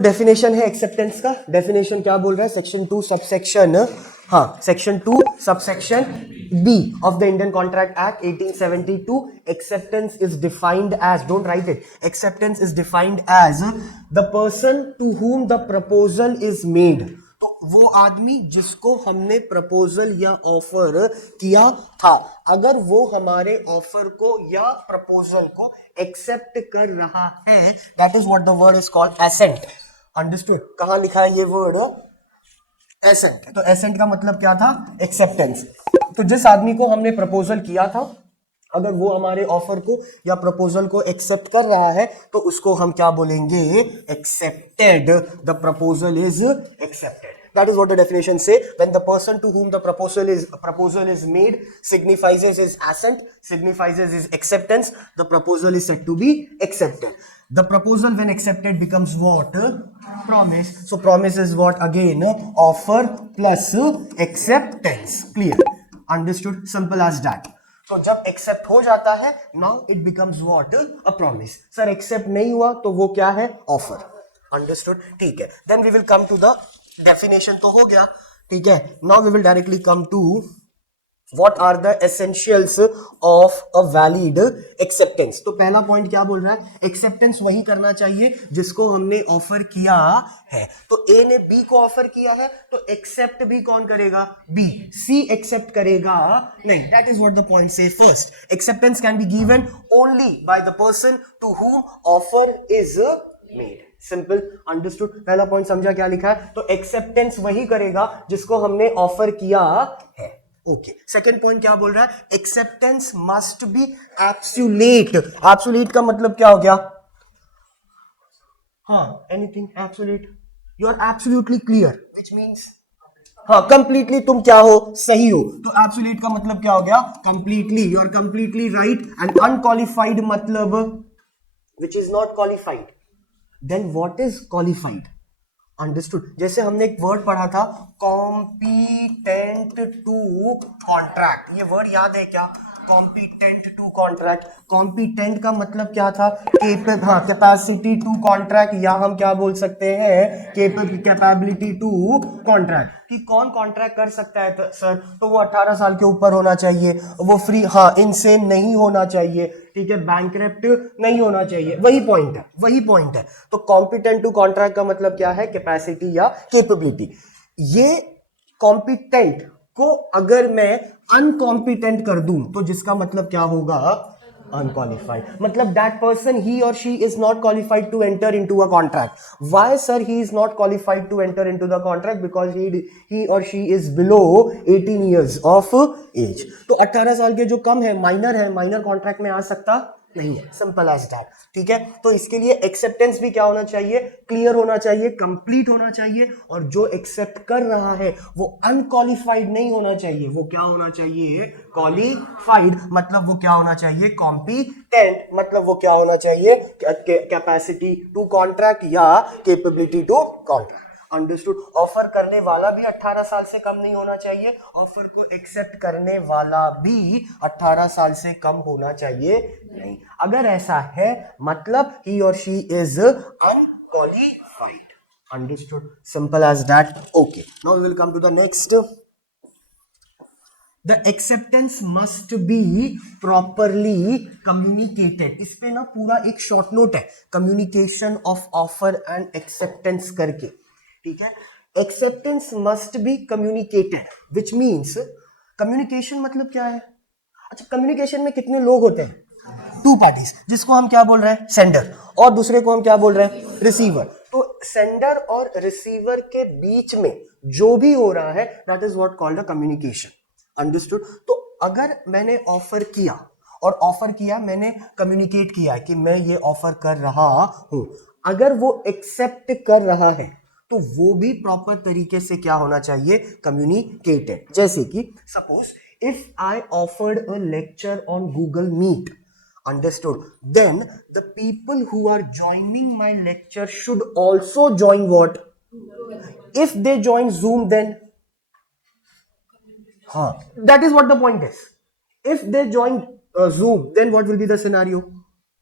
Definition है acceptance का, definition क्या बोल रहा है, सेक्शन 2 सबसेक्शन, हाँ section 2 subsection B of the Indian contract act 1872, acceptance is defined as, don't write it, acceptance is defined as the person to whom the proposal is made, तो वो आदमी जिसको हमने प्रपोजल या ऑफर किया था, अगर वो हमारे ऑफर को या प्रपोजल को एक्सेप्ट कर रहा है, that is what the word is called assent. Understood? कहां लिखा है ये वर्ड? एसेंट। तो एसेंट का मतलब क्या था? एक्सेप्टेंस। तो जिस आदमी को हमने प्रपोजल किया था, अगर वो हमारे ऑफर को या प्रपोजल को एक्सेप्ट कर रहा है, तो उसको हम क्या बोलेंगे? Accepted. The proposal is accepted. That is what the definition say. When the person to whom the proposal is made signifies his assent, signifies his acceptance, the proposal is said to be accepted. The proposal when accepted becomes what? Promise. So promise is what? Again, offer plus acceptance. Clear? Understood? Simple as that. तो जब accept हो जाता है, now it becomes what? A promise. Sir accept नहीं हुआ तो वो क्या है? ऑफर. अंडरस्टूड? ठीक है. Then we will come to the definition. तो हो गया, ठीक है. Now we will directly come to what are the essentials of a valid acceptance. तो पहला पॉइंट क्या बोल रहा है? एक्सेप्टेंस वही करना चाहिए जिसको हमने ऑफर किया है. तो ए ने बी को ऑफर किया है, तो एक्सेप्ट भी कौन करेगा? बी. सी एक्सेप्ट करेगा नहीं. That is what the point say. First, acceptance can be given only by the person to whom offer is made. Simple. Understood? पहला पॉइंट समझा क्या लिखा है? तो एक्सेप्टेंस वही करेगा जिसको हमने ऑफर किया है. ओके. सेकंड पॉइंट क्या बोल रहा है? Acceptance must be absolute. Absolute का मतलब क्या हो गया? हाँ, anything absolute. You are absolutely clear, which means हाँ कंप्लीटली तुम क्या हो? सही हो. तो एब्सोल्यूट का मतलब क्या हो गया? Completely. You are completely right. And unqualified मतलब which is not qualified. Then what is qualified? Understood? जैसे हमने एक वर्ड पढ़ा था, कॉम्पिटेंट टू कॉन्ट्रैक्ट. ये वर्ड याद है क्या? Competent to contract. कॉम्पिटेंट का मतलब क्या था? कैपेसिटी टू कॉन्ट्रैक्ट, या हम क्या बोल सकते हैं? Capability to contract. कि कौन कॉन्ट्रैक्ट कर सकता है सर? तो वो 18 साल के ऊपर होना चाहिए, वो फ्री, हाँ इनसेन नहीं होना चाहिए, ठीक है, बैंकरप्ट नहीं होना चाहिए. वही पॉइंट है, वही पॉइंट है. तो कॉम्पिटेंट टू कॉन्ट्रैक्ट का मतलब क्या है? कैपेसिटी या कैपेबिलिटी. ये कॉम्पिटेंट को अगर मैं अनकॉम्पिटेंट कर दूं, तो जिसका मतलब क्या होगा? अनक्वालिफाइड. मतलब दैट पर्सन, ही और she is not qualified to enter into a contract. Why sir he is not qualified to enter into the contract? Because he और she is below 18 years of age. तो 18 साल के जो कम है, minor है, minor contract में आ सकता नहीं है. Simple as that. ठीक है. तो इसके लिए एक्सेप्टेंस भी क्या होना चाहिए? क्लियर होना चाहिए, कंप्लीट होना चाहिए. और जो एक्सेप्ट कर रहा है वो अनक्वालिफाइड नहीं होना चाहिए. वो क्या होना चाहिए? क्वालिफाइड. मतलब वो क्या होना चाहिए? कॉम्पिटेंट. मतलब वो क्या होना चाहिए? कैपेसिटी टू कॉन्ट्रैक्ट या capability to contract. Understood? Offer करने वाला भी 18 साल से कम नहीं होना चाहिए, ऑफर को एक्सेप्ट करने वाला भी 18 साल से कम होना चाहिए नहीं. अगर ऐसा है मतलब ही और she is unqualified. Understood? Simple as that. Okay. Now we will come to the next. The acceptance must be properly communicated. इस पे ना पूरा एक शॉर्ट नोट है, communication of offer and acceptance करके. ठीक है. Acceptance must be communicated, which means communication मतलब क्या है? अच्छा, कम्युनिकेशन में कितने लोग होते हैं? टू पार्टीज, जिसको हम क्या बोल रहे हैं? सेंडर. और दूसरे को हम क्या बोल रहे हैं? रिसीवर. तो सेंडर और रिसीवर के बीच में जो भी हो रहा है, that is what called a communication. Understood? तो अगर मैंने ऑफर किया, और ऑफर किया मैंने, कम्युनिकेट किया कि मैं ये ऑफर कर रहा हूं, अगर वो एक्सेप्ट कर रहा है तो वो भी प्रॉपर तरीके से क्या होना चाहिए? कम्युनिकेटेड. जैसे कि suppose if I offered a lecture on Google Meet, understood, then the people who are joining my lecture should also join what? If they join Zoom, then that is what the point is. If they join Zoom, then what will be the scenario?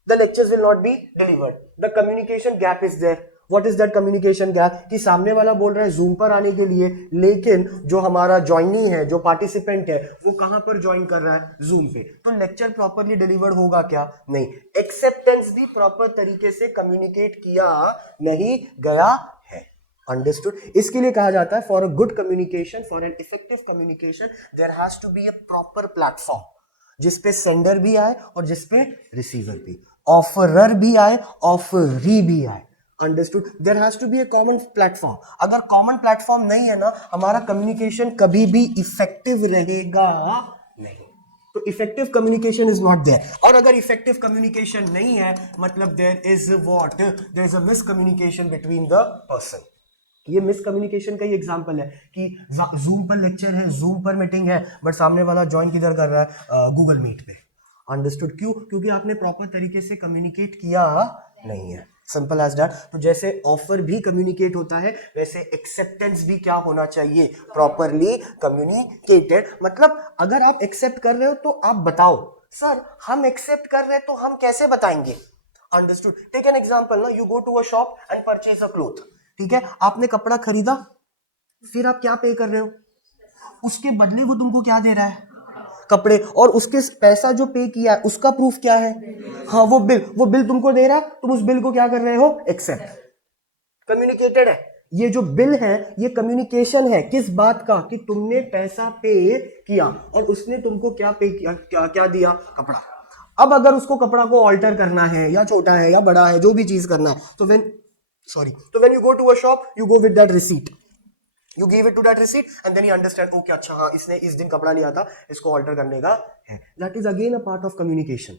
The lectures will not be delivered. The communication gap is there. What is that communication gap? कि सामने वाला बोल रहा है zoom पर आने के लिए, लेकिन जो हमारा ज्वाइनी है, जो पार्टिसिपेंट है, वो कहां पर ज्वाइन कर रहा है? जूम पे। तो लेक्चर प्रॉपरली डिलीवर्ड होगा क्या? नहीं। एक्सेप्टेंस भी प्रॉपर तरीके से कम्युनिकेट किया नहीं गया है। अंडरस्टूड? इसके लिए कहा जाता है for a good communication, for an effective communication there has to be a proper platform जिसपे सेंडर भी आए और जिसपे रिसीवर भी, ऑफरर भी आए, ऑफरी भी आए। Understood? There has to be a common platform. अगर कॉमन प्लेटफॉर्म नहीं है ना, हमारा कम्युनिकेशन कभी भी इफेक्टिव रहेगा नहीं। तो effective communication is not there. और अगर इफेक्टिव कम्युनिकेशन नहीं है, मतलब there is what, there is a miscommunication between the person. ये मिसकम्युनिकेशन का ही एग्जांपल है कि जूम पर लेक्चर है, जूम पर मीटिंग है, बट सामने वाला ज्वाइन किधर कर रहा है? गूगल मीट पे। अंडरस्टूड? क्यों? क्योंकि आपने प्रॉपर तरीके से कम्युनिकेट किया नहीं है। Simple as that. तो जैसे ऑफर भी कम्युनिकेट होता है, वैसे एक्सेप्टेंस भी क्या होना चाहिए? Properly communicated. मतलब अगर आप एक्सेप्ट कर रहे हो तो आप बताओ, सर हम एक्सेप्ट कर रहे हैं तो हम कैसे बताएंगे? अंडरस्टूड? टेक एन एग्जांपल ना, you go to a shop and purchase a cloth. ठीक है, आपने कपड़ा खरीदा, फिर आप क्या पे कर रहे हो? उसके बदले वो तुमको क्या दे रहा है? कपड़े। और उसके पैसा जो पे किया है उसका प्रूफ क्या है? हाँ, वो बिल तुमको दे रहा है, तुम उस बिल को क्या कर रहे हो? एक्सेप्ट। कम्युनिकेटेड है। ये जो बिल है ये कम्युनिकेशन है किस बात का? कि तुमने पैसा पे किया और उसने तुमको क्या पे किया, क्या दिया? कपड़ा। अब अगर उसको कपड़ा को ऑल्टर करना है, या छोटा है या बड़ा है, जो भी चीज करना है, तो when you go to a shop, you go with that receipt. You give it to that receipt and then you understand, okay, अच्छा हाँ, इसने इस दिन कपड़ा लिया था, इसको ऑल्टर करने का है। That is again a part of communication.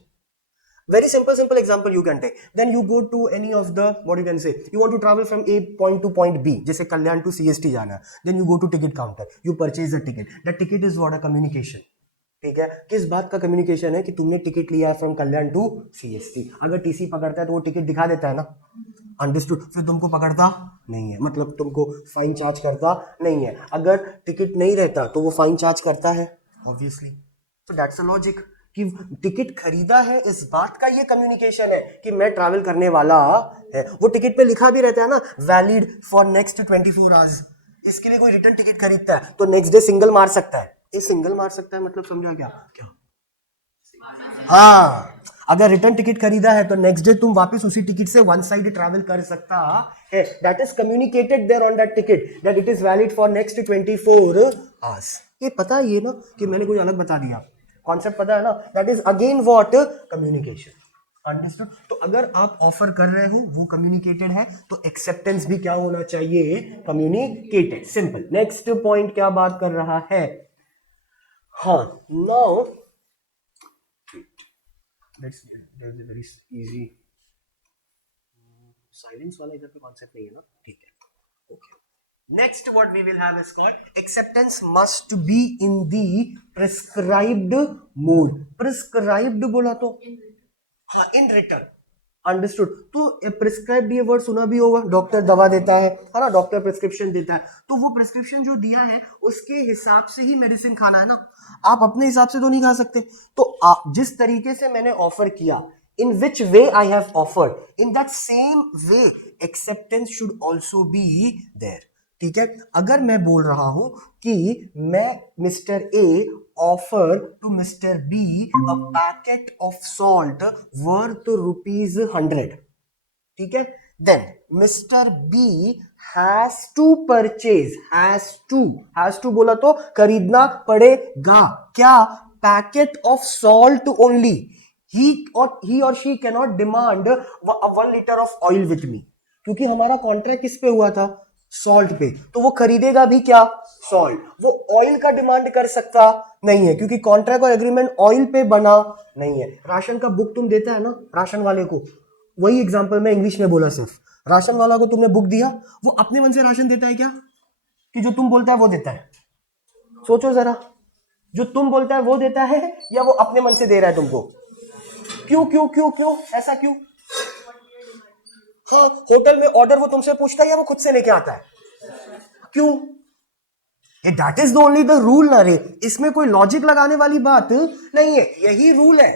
Very simple example you can take. Then you go to any of the, what you can say, you want to travel from A point to point B, जैसे कल्याण to CST जाना है. Then you go to ticket counter, you purchase a ticket. That ticket is what? A communication. ठीक है, किस बात का communication है? कि तुमने टिकट लिया है फ्रॉम कल्याण टू सीएसटी। अगर टीसी पकड़ता है तो वो टिकट दिखा देता है ना। अंडरस्टूड? फिर तुमको पकड़ता नहीं है, मतलब तुमको फाइन चार्ज करता नहीं है। अगर टिकट नहीं रहता तो वो फाइन चार्ज करता है, ऑब्वियसली। तो दैट्स अ लॉजिक कि टिकट खरीदा है, इस बात का ये कम्युनिकेशन है कि मैं ट्रैवल करने वाला है। वो टिकट पे लिखा भी रहता है ना, वैलिड फॉर नेक्स्ट 24 आवर्स। इसके लिए कोई रिटर्न टिकट खरीदता है तो नेक्स्ट डे सिंगल मार सकता है। ये सिंगल मार सकता है मतलब समझा क्या? हाँ, अगर रिटर्न टिकट खरीदा है तो नेक्स्ट डे तुम वापस उसी टिकट से वन साइड ट्रैवल कर सकता है। That is communicated there on that ticket that it is valid for next 24 hours. ये पता है ये ना कि मैंने कोई अलग बता दिया, कॉन्सेप्ट पता है ना? That is again what? Communication. Understood? तो अगर आप ऑफर कर रहे हो वो कम्युनिकेटेड है, तो एक्सेप्टेंस भी क्या होना चाहिए? कम्युनिकेटेड। सिंपल। नेक्स्ट पॉइंट क्या बात कर रहा है? हाँ, now That's very easy. Silence वाला इधर पे कॉन्सेप्ट नहीं है ना? ठीक है, okay. Next what we will have is called acceptance must be in the prescribed mode. Prescribed बोला तो हाँ, इन रिटर्न। अंडरस्टूड? तो प्रिस्क्राइब ये वर्ड सुना भी होगा, डॉक्टर दवा देता है ना, डॉक्टर प्रिस्क्रिप्शन देता है, तो वो प्रिस्क्रिप्शन जो दिया है उसके हिसाब से ही मेडिसिन खाना है ना। आप अपने हिसाब से तो नहीं खा सकते। तो जिस तरीके से मैंने ऑफर किया, in which way I have offered, in that same way acceptance should also be there. ठीक है, अगर मैं बोल रहा हूं कि मैं mister A offer to mister B a packet of salt worth ₹100, ठीक है, then mister B has to purchase, has to बोला तो खरीदना पड़ेगा क्या? Packet of salt only. he or she cannot demand 1 liter of oil with me, क्योंकि हमारा contract किस पे हुआ था? सॉल्ट पे। तो वो खरीदेगा भी क्या? सॉल्ट। वो ऑयल का डिमांड कर सकता नहीं है क्योंकि कॉन्ट्रैक्ट और एग्रीमेंट ऑयल पे बना नहीं है। राशन का बुक तुम देता है ना राशन वाले को, वही एग्जांपल मैं इंग्लिश में बोला सिर्फ। राशन वाला को तुमने बुक दिया, वो अपने मन से राशन देता है क्या? कि जो तुम बोलता है वो देता है? सोचो जरा, जो तुम बोलता है वो देता है या वो अपने मन से दे रहा है तुमको? क्यों क्यों क्यों क्यों ऐसा क्यों? हाँ, होटल में ऑर्डर वो तुमसे पूछता है या वो खुद से लेके आता है? क्यों? That is the only the rule ना रे, इसमें कोई लॉजिक लगाने वाली बात नहीं है, यही रूल है।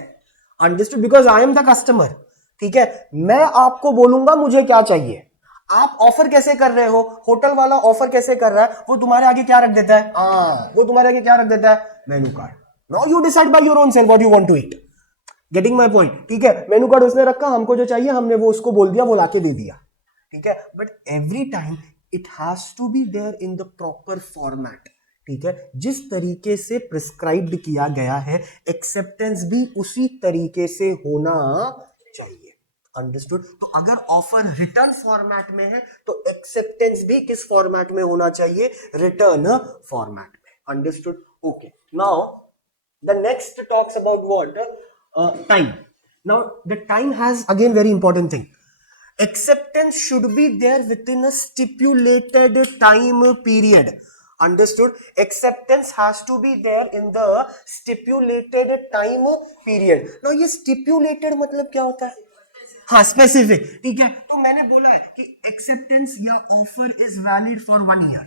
Understood? Because I am the customer. ठीक है, मैं आपको बोलूंगा मुझे क्या चाहिए, आप ऑफर कैसे कर रहे हो, होटल वाला ऑफर कैसे कर रहा है, वो तुम्हारे आगे क्या रख देता है, वो तुम्हारे आगे क्या रख देता है, menu card. Now you decide by your own self what you want to eat. Getting my point. ठीक है, मेनू कार्ड उसने रखा, हमको जो चाहिए हमने वो उसको बोल दिया, वो लाके दे दिया. ठीक है, but every time it has to be there in the proper format. ठीक है, जिस तरीके से प्रिस्क्राइब्ड किया गया है, एक्सेप्टेंस भी उसी तरीके से होना चाहिए. अंडरस्टूड. तो अगर ऑफर रिटर्न फॉर्मेट में है तो एक्सेप्टेंस भी किस फॉर्मेट में होना चाहिए, रिटर्न फॉर्मेट में. Understood. Okay, now the next talks about what, time. Now the time has again very important thing. Acceptance should be there within a stipulated time period. Understood? Acceptance has to be there in the stipulated time period. Now ये stipulated मतलब क्या होता है, हाँ specific. ठीक है, तो मैंने बोला है कि एक्सेप्टेंस या offer is valid for 1 year.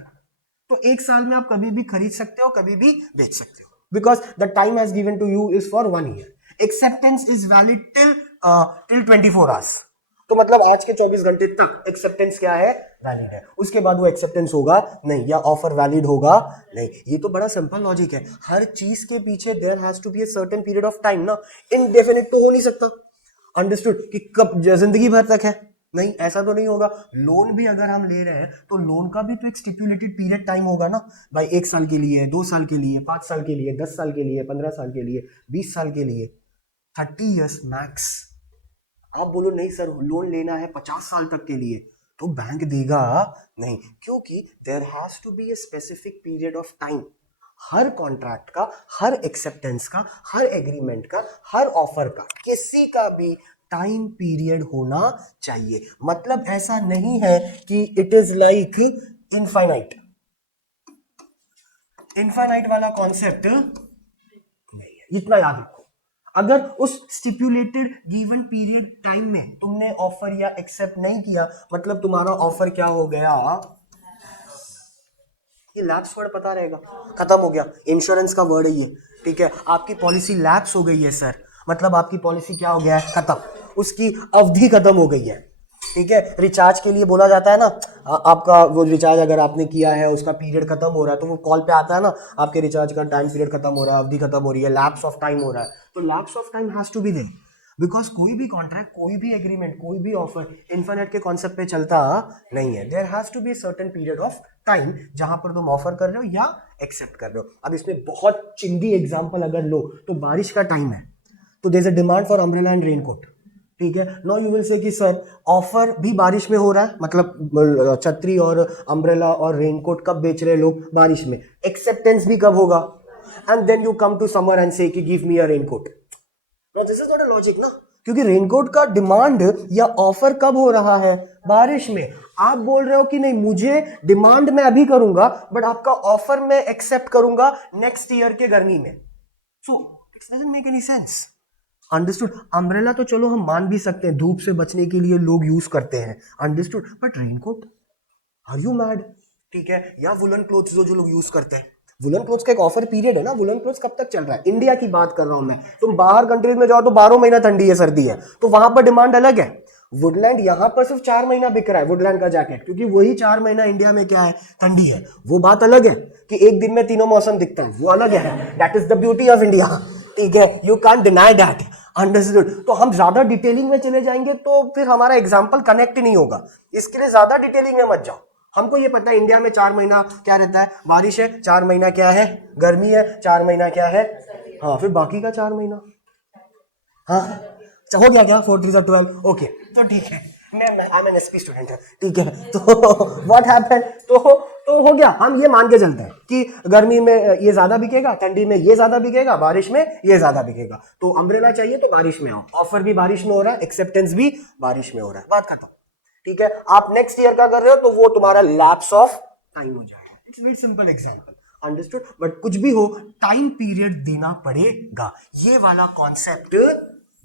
तो 1 साल में आप कभी भी खरीद सकते हो, कभी भी बेच सकते हो, because the time has given to you is for 1 year. Acceptance is valid till 24 hours. तो मतलब आज के 24 घंटे तक एक्सेप्टेंस क्या है, वैलिड है. उसके बाद वो एक्सेप्टेंस होगा नहीं, या ऑफर वैलिड होगा नहीं. ये तो बड़ा सिंपल लॉजिक है. हर चीज के पीछे there has to be a certain period of time ना. इनडेफिनिट तो हो नहीं सकता. अंडरस्टूड. कि कब, जिंदगी भर तक है, नहीं ऐसा तो नहीं होगा. लोन भी अगर हम ले रहे हैं तो लोन का भी तो एक स्टिपुलेटेड पीरियड टाइम होगा ना भाई. 1 साल के लिए, 2 साल के लिए, 5 साल के लिए, 10 साल के लिए, 15 साल के लिए, 20 साल के लिए, 30 ईयर्स मैक्स. आप बोलो नहीं सर लोन लेना है 50 साल तक के लिए, तो बैंक देगा नहीं, क्योंकि there has to be a specific period of time. हर कॉन्ट्रैक्ट का, हर एक्सेप्टेंस का, हर एग्रीमेंट का, हर ऑफर का, किसी का भी टाइम पीरियड होना चाहिए. मतलब ऐसा नहीं है कि it is like infinite. Infinite वाला कॉन्सेप्ट नहीं है, इतना याद रखो. अगर उस स्टिपुलेटेड गिवन पीरियड टाइम में तुमने ऑफर या एक्सेप्ट नहीं किया, मतलब तुम्हारा ऑफर क्या हो गया, ये लैप्स वर्ड पता रहेगा, खत्म हो गया. इंश्योरेंस का वर्ड है ये. ठीक है, आपकी पॉलिसी लैप्स हो गई है सर, मतलब आपकी पॉलिसी क्या हो गया है, खत्म. उसकी अवधि खत्म हो गई है. ठीक है, रिचार्ज के लिए बोला जाता है ना, आपका वो रिचार्ज अगर आपने किया है उसका पीरियड खत्म हो रहा है तो वो कॉल पे आता है ना, आपके रिचार्ज का टाइम पीरियड खत्म हो रहा है, अवधि खत्म हो रही है, लैप्स ऑफ टाइम हो रहा है. तो lapse of time has to be there, because कोई भी कॉन्ट्रैक्ट, कोई भी एग्रीमेंट, कोई भी ऑफर इन्फिनिट के कॉन्सेप्ट पे चलता नहीं है. There has to be certain period of time जहां पर तुम ऑफर कर रहे हो या एक्सेप्ट कर रहे हो. अब इसमें बहुत चिंदी एग्जांपल अगर लो तो बारिश का टाइम है तो there is a demand for umbrella and raincoat. ठीक है, नाउ यू विल से कि सर ऑफर भी बारिश में हो रहा है, मतलब छतरी और अम्ब्रेला और रेनकोट कब बेच रहे हैं लोग, बारिश में. एक्सेप्टेंस भी कब होगा, and then you come to summer and say कि give me a raincoat. No this is not a logic ना, क्योंकि रेनकोट का डिमांड या ऑफर कब हो रहा है, बारिश में. आप बोल रहे हो कि नहीं मुझे डिमांड मैं अभी करूंगा बट आपका ऑफर मैं एक्सेप्ट करूंगा नेक्स्ट ईयर के गर्मी में. So it doesn't make any sense. Understood. Umbrella तो चलो हम मान भी सकते हैं, धूप से बचने के लिए लोग यूज करते हैं, understood, but raincoat, are you mad. ठीक है, या वुलन क्लोथ्स जो लोग यूज करते हैं, वुलन क्लोथ्स का एक ऑफर पीरियड है ना. वुलन क्लोथ्स कब तक चल रहा है, इंडिया की बात कर रहा हूं मैं. तुम बाहर कंट्रीज में जाओ तो 12 महीना ठंडी है, सर्दी है, तो वहां पर डिमांड अलग है. वुडलैंड यहां पर सिर्फ 4 महीना बिक रहा है, वुडलैंड का जैकेट, क्योंकि वही 4 महीना इंडिया में क्या है, ठंडी है. वो बात अलग है कि एक दिन में तीनों मौसम दिखता है, वो अलग है. That is the beauty of India. ठीक है, you can't deny that. Understood. तो हम ज्यादा डिटेलिंग में चले जाएंगे तो फिर हमारा एग्जाम्पल कनेक्ट नहीं होगा. इसके लिए ज्यादा डिटेलिंग में मत जाओ. हमको ये पता है इंडिया में 4 महीना क्या रहता है, बारिश है, 4 महीना क्या है, गर्मी है, 4 महीना क्या है, हाँ फिर बाकी का 4 महीना, हाँ हो गया क्या, 4 3 12. ओके, तो ठीक है, मैं I am an SP student है. ठीक है, तो व्हाट हैपेंड, तो हो गया. हम ये मान के चलते हैं कि गर्मी में ये ज्यादा बिकेगा, ठंडी में ये ज्यादा बिकेगा, बारिश में ये ज्यादा बिकेगा. तो अम्ब्रेला चाहिए तो बारिश में आओ, ऑफर भी बारिश में हो रहा है, एक्सेप्टेंस भी बारिश में हो रहा है, बात खत्म. ठीक है, आप नेक्स्ट ईयर का कर रहे हो तो वो तुम्हारा लैप्स ऑफ टाइम हो जाएगा. It's very simple example. Understood. But कुछ भी हो टाइम पीरियड देना पड़ेगा. ये वाला कॉन्सेप्ट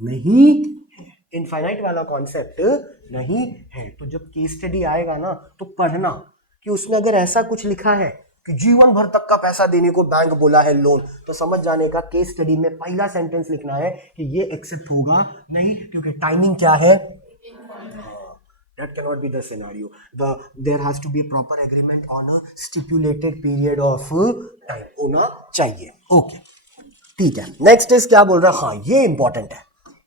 नहीं है, इनफाइनाइट वाला कॉन्सेप्ट नहीं है. तो जब केस स्टडी आएगा ना तो पढ़ना कि उसमें अगर ऐसा कुछ लिखा है कि जीवन भर तक का पैसा देने को बैंक बोला है लोन, तो समझ जाने का केस स्टडी में पहला सेंटेंस लिखना है कि ये एक्सेप्ट होगा नहीं, क्योंकि टाइमिंग क्या है, That cannot be the scenario. There has to be proper agreement on a stipulated period of time होना चाहिए. Okay, ठीक है. नेक्स्ट इज क्या बोल रहा है, हाँ ये इंपॉर्टेंट है,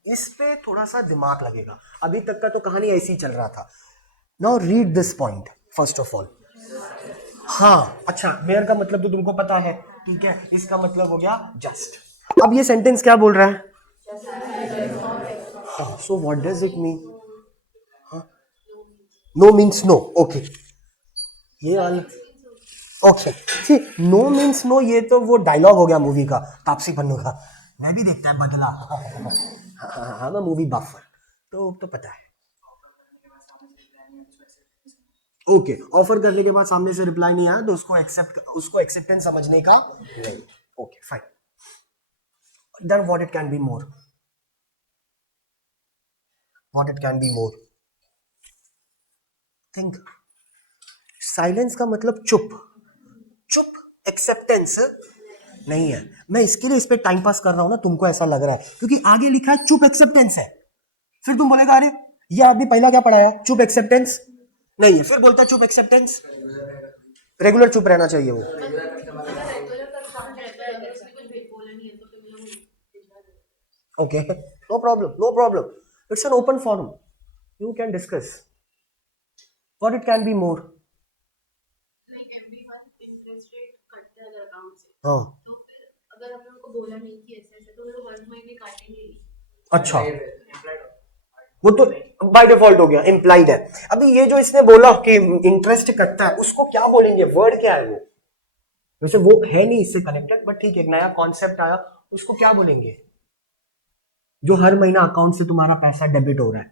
इस पे थोड़ा सा दिमाग लगेगा. अभी तक का तो कहानी ऐसी ही चल रहा था. Now read this point first of all. हाँ अच्छा, मेयर का मतलब तो तुमको पता है, ठीक है. इसका मतलब हो गया जस्ट. अब ये सेंटेंस क्या बोल रहा है, so what does it mean. No means no. Okay, ये वाला okay. See no means no, ये तो वो डायलॉग हो गया मूवी का, तापसी पन्नू का. मैं भी देखता है बदला. हाँ मैं मूवी बफर, तो पता है. ओके, ऑफर करने के बाद सामने से रिप्लाई नहीं आया तो उसको एक्सेप्टेंस समझने का नहीं. Okay fine. Then what it can be more, what it can be more. Think. Silence का मतलब चुप. चुप एक्सेप्टेंस नहीं है. मैं इसके लिए इस पे टाइम पास कर रहा हूं ना, तुमको ऐसा लग रहा है क्योंकि आगे लिखा है चुप एक्सेप्टेंस है. फिर तुम बोलेगा अरे ये आदमी पहला क्या पढ़ाया, चुप एक्सेप्टेंस नहीं है. फिर बोलता चुप एक्सेप्टेंस, रेगुलर चुप रहना चाहिए वो. Okay, no problem, no problem. It's an open forum, you can discuss. What it can be more. हाँ तो फिर अगर हमने उनको बोला नहीं कि ऐसे ऐसे, तो वो हर महीने काटेंगे ही. अच्छा, वो तो बाय डिफॉल्ट हो गया, इम्प्लाइड है. अभी ये जो इसने बोला कि इंटरेस्ट कटता है, उसको क्या बोलेंगे, वर्ड क्या है वो. वैसे वो है नहीं इससे कनेक्टेड, बट ठीक है, एक नया कॉन्सेप्ट आया, उसको क्या बोलेंगे, जो हर महीना अकाउंट से तुम्हारा पैसा डेबिट हो रहा है.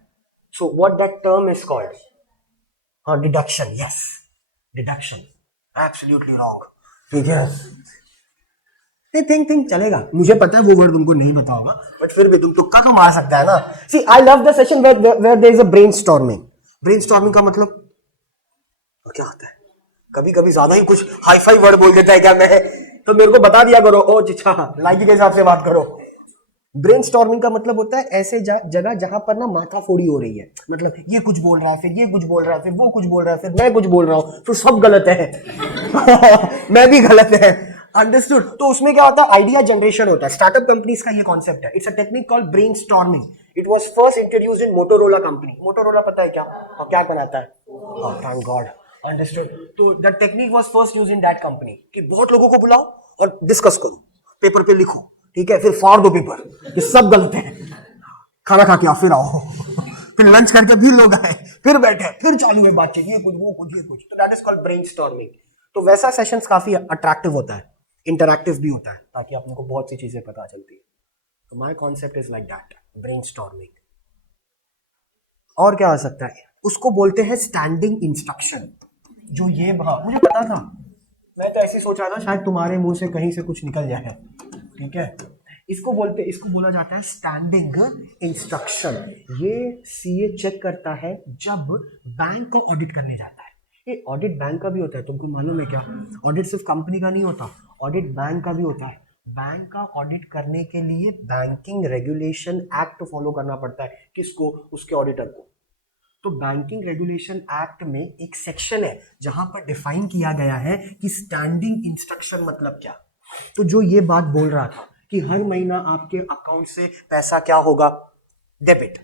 So what that term is called. हाँ, deduction. Yes, deduction. Absolutely wrong. ठीक है, थिंक चलेगा. मुझे पता है वो वर्ड तुमको नहीं पता होगा, बट फिर भी तुम तुक्का तो मार सकता है ना. See I love the session where there is a brainstorming. Brainstorming का मतलब क्या होता है. कभी कभी ज्यादा ही कुछ हाई फाई वर्ड बोल देता है क्या मैं, तो मेरे को बता दिया करो. ओ अच्छा, लाइक के हिसाब से बात करो. ब्रेनस्टॉर्मिंग का मतलब होता है ऐसे जगह जहां पर ना माथा फोड़ी हो रही है. मतलब ये कुछ बोल रहा है, फिर ये कुछ बोल रहा है, फिर वो कुछ बोल रहा है, फिर मैं कुछ बोल रहा हूं, तो सब गलत है. मैं भी गलत है. अंडरस्टूड. तो उसमें क्या होता है, आइडिया जनरेशन होता है. स्टार्टअप कंपनीज का ये कॉन्सेप्ट है. It's a technique called brainstorming. It was first introduced in Motorola company. Motorola पता है क्या, और क्या बनाता है. Thank God. अंडरस्टूड. तो that technique was first used in that company कि बहुत लोगों को बुलाओ और डिस्कस करो, पेपर पे लिखो, ठीक है, फिर फाड़ दो पेपर, ये सब गलत है. खाना खा के आओ, फिर आओ. फिर लंच करके फिर लोग आए, फिर बैठे, फिर चालू है बातचीत, ये कुछ वो कुछ ये कुछ. तो दैट इज कॉल्ड ब्रेनस्टॉर्मिंग. तो वैसा सेशंस काफी अट्रैक्टिव होता है, इंटरैक्टिव भी होता है, ताकि अपने को बहुत सी चीजें पता चलती है. तो my concept is like that, brainstorming. और क्या आ सकता है, उसको बोलते हैं स्टैंडिंग इंस्ट्रक्शन. जो ये मुझे पता था, मैं तो ऐसे सोच रहा था शायद तुम्हारे मुंह से कहीं से कुछ निकल जाए. ठीक है, इसको बोला जाता है स्टैंडिंग इंस्ट्रक्शन. ये सीए चेक करता है जब बैंक को ऑडिट करने जाता है. ये ऑडिट बैंक का भी होता है, तुमको मालूम है क्या. ऑडिट सिर्फ कंपनी का नहीं होता, ऑडिट बैंक का भी होता है. बैंक का ऑडिट करने के लिए बैंकिंग रेगुलेशन एक्ट फॉलो करना पड़ता है. किसको, उसके ऑडिटर को. तो बैंकिंग रेगुलेशन एक्ट में एक सेक्शन है जहां पर डिफाइन किया गया है कि स्टैंडिंग इंस्ट्रक्शन मतलब क्या. तो जो ये बात बोल रहा था कि हर महीना आपके अकाउंट से पैसा क्या होगा, डेबिट.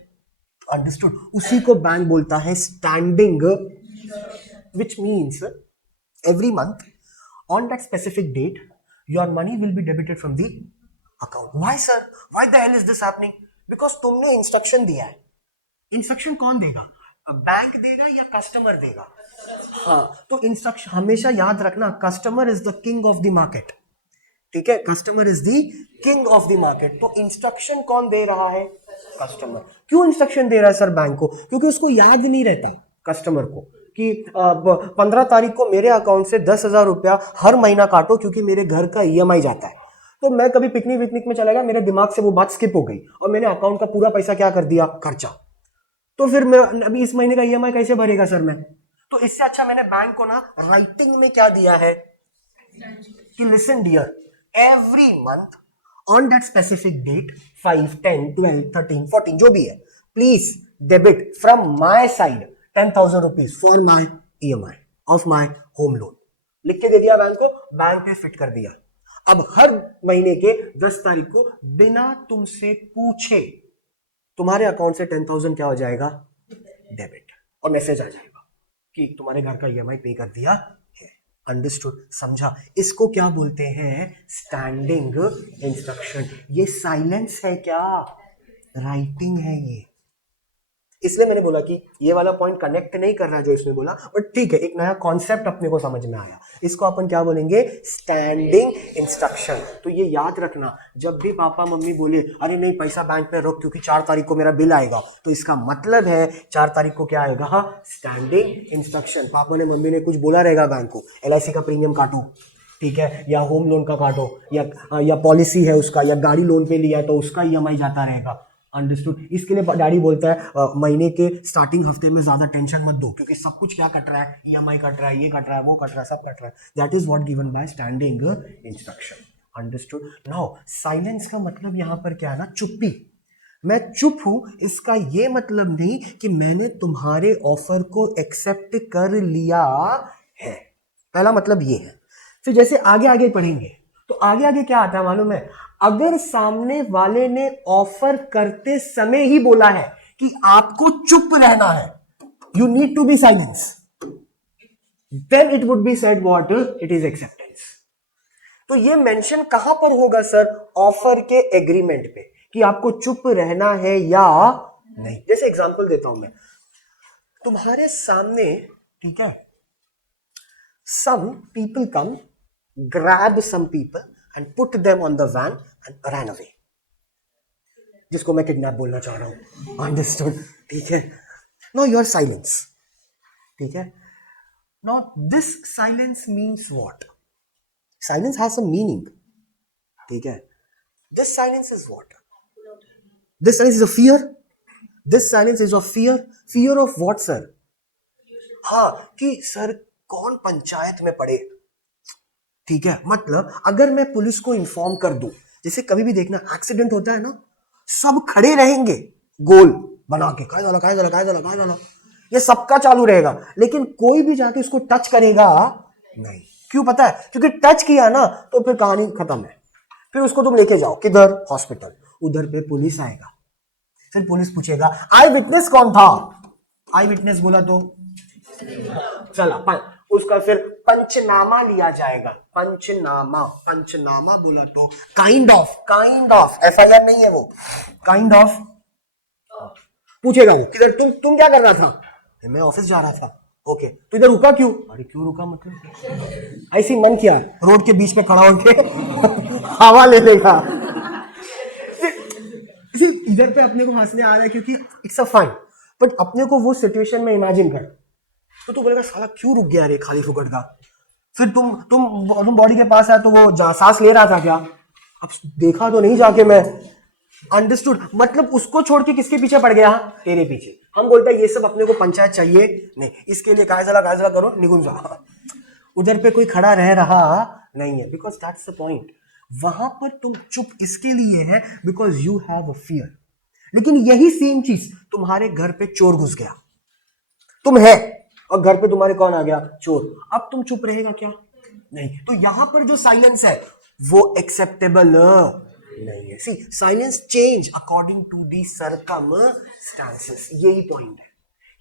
अंडरस्टूड. उसी को बैंक बोलता है standing, which means every month on that specific date your money will be debited from the account. Why sir, why the hell is this happening? Because तुमने इंस्ट्रक्शन दिया है. इंस्ट्रक्शन कौन देगा, bank देगा या कस्टमर देगा. हाँ, तो इंस्ट्रक्शन हमेशा याद रखना, customer is the king of the market. ठीक है, customer is the king of the market. तो इंस्ट्रक्शन कौन दे रहा है, कस्टमर. क्यों इंस्ट्रक्शन दे रहा है सर बैंक को, क्योंकि उसको याद नहीं रहता कस्टमर को कि 15 तारीख को मेरे अकाउंट से 10,000 रुपया हर महीना काटो क्योंकि मेरे घर का ईएमआई जाता है. तो मैं कभी पिकनिक में चला गया, मेरे दिमाग से वो बात स्किप हो गई और मैंने अकाउंट का पूरा पैसा क्या कर दिया, खर्चा. तो फिर मैं अभी इस महीने का ईएमआई कैसे भरेगा सर मैं. तो इससे अच्छा मैंने बैंक को ना राइटिंग में क्या दिया है कि listen dear, every month on that specific date 5, 10, 12, 13, 14 जो भी है, please debit from my side 10,000 rupees for my EMI of my home loan, लिख के दे दिया बैंक को, बैंक पे फिट कर दिया। अब हर महीने के 10 तारीख को बिना तुमसे पूछे तुम्हारे अकाउंट से 10,000 क्या हो जाएगा, डेबिट, और मैसेज आ जाएगा कि तुम्हारे घर का EMI पे कर दिया है। अंडरस्टूड, समझा? इसको क्या बोलते हैं, स्टैंडिंग इंस्ट्रक्शन। ये साइलेंस है क्या, राइटिंग है ये। इसलिए मैंने बोला कि ये वाला पॉइंट कनेक्ट नहीं कर रहा जो इसने बोला, बट ठीक है, एक नया कॉन्सेप्ट अपने को समझ में आया। इसको अपन क्या बोलेंगे, स्टैंडिंग इंस्ट्रक्शन। तो ये याद रखना, जब भी पापा मम्मी बोले अरे नहीं पैसा बैंक में रख क्योंकि 4 तारीख को मेरा बिल आएगा, तो इसका मतलब है 4 तारीख को क्या आएगा, स्टैंडिंग इंस्ट्रक्शन। पापा ने मम्मी ने कुछ बोला रहेगा बैंक को, LIC का प्रीमियम काटो, ठीक है, या होम लोन का काटो, या पॉलिसी है उसका, या गाड़ी लोन पे लिया है तो उसका EMI जाता रहेगा। अंडरस्टूड। इसके लिए डैडी बोलता है महीने के स्टार्टिंग हफ्ते में ज्यादा टेंशन मत दो, क्योंकि सब कुछ क्या कट रहा है, EMI कट रहा है, ये कट रहा है, वो कट रहा है, सब कट रहा है। That is what given by standing instruction. Understood. Now silence का मतलब यहां पर क्या है ना, चुप्पी। मैं चुप हूं, इसका ये मतलब नहीं कि मैंने तुम्हारे ऑफर को एक्सेप्ट कर लिया है। पहला मतलब ये है। फिर जैसे आगे आगे पढ़ेंगे तो आगे आगे क्या आता है मालूम है, अगर सामने वाले ने ऑफर करते समय ही बोला है कि आपको चुप रहना है, you need to be silence, then it would be said what, it is acceptance. तो ये मेंशन कहां पर होगा सर, ऑफर के एग्रीमेंट पे, कि आपको चुप रहना है या नहीं। जैसे एग्जांपल देता हूं मैं, तुम्हारे सामने, ठीक है, some people come, grab some people and put them on the van and ran away, जिसको मैं किडनैप बोलना चाह रहा हूं। अंडरस्टूड, ठीक है। नो योर साइलेंस, ठीक है। No this silence means what, silence has some meaning, ठीक है। This silence is what, this silence is a fear, this silence is a fear. Fear of what sir, हाँ, कि sir कौन पंचायत में पड़े, ठीक है। मतलब अगर मैं पुलिस को इन्फॉर्म कर दूं, जैसे कभी भी देखना एक्सीडेंट होता है ना, सब खड़े रहेंगे गोल बना के, काय जाला, ये सबका चालू रहेगा, लेकिन कोई भी जाके उसको टच करेगा नहीं। क्यों पता है, क्योंकि टच किया ना तो फिर कहानी खत्म है। फिर उसको तुम लेके जाओ किधर, हॉस्पिटल, उधर पे पुलिस आएगा, फिर पुलिस पूछेगा आई विटनेस कौन था, आई विटनेस बोला तो चला, उसका फिर पंचनामा लिया जाएगा, पंचनामा बोला तो काइंड ऑफ FIR नहीं है वो, काइंड ऑफ पूछेगा वो, किधर तुम क्या कर रहा था, मैं ऑफिस जा रहा था, ओके, तो इधर रुका क्यों, अरे क्यों रुका मतलब, ऐसी मन किया रोड के बीच में खड़ा होके हवा ले लेगा। इधर पे अपने को हंसने आ रहा है क्योंकि इट्स अ फन, बट अपने को वो सिचुएशन में इमेजिन कर, तो तू बोलेगा साला क्यों रुक गया रे खाली फुकट का। फिर तुम बॉडी के पास आया तो वो सांस ले रहा था क्या, अब देखा तो नहीं जाके मैं। अंडरस्टूड, मतलब उसको छोड़ के किसके पीछे पड़ गया, तेरे पीछे। हम बोलते हैं ये सब अपने को पंचायत चाहिए नहीं, इसके लिए कायजला करो, निगुन जा, उधर पे कोई खड़ा रह रहा नहीं है, बिकॉज दैट्स द पॉइंट। वहां पर तुम चुप इसके लिए है because you have a fear. लेकिन यही सेम चीज तुम्हारे घर पे चोर घुस गया, तुम है और घर पे तुम्हारे कौन आ गया, चोर, अब तुम चुप रहेगा क्या, नहीं। तो यहां पर जो साइलेंस है वो एक्सेप्टेबल नहीं है। See silence change according to the circumstances, यही पॉइंट है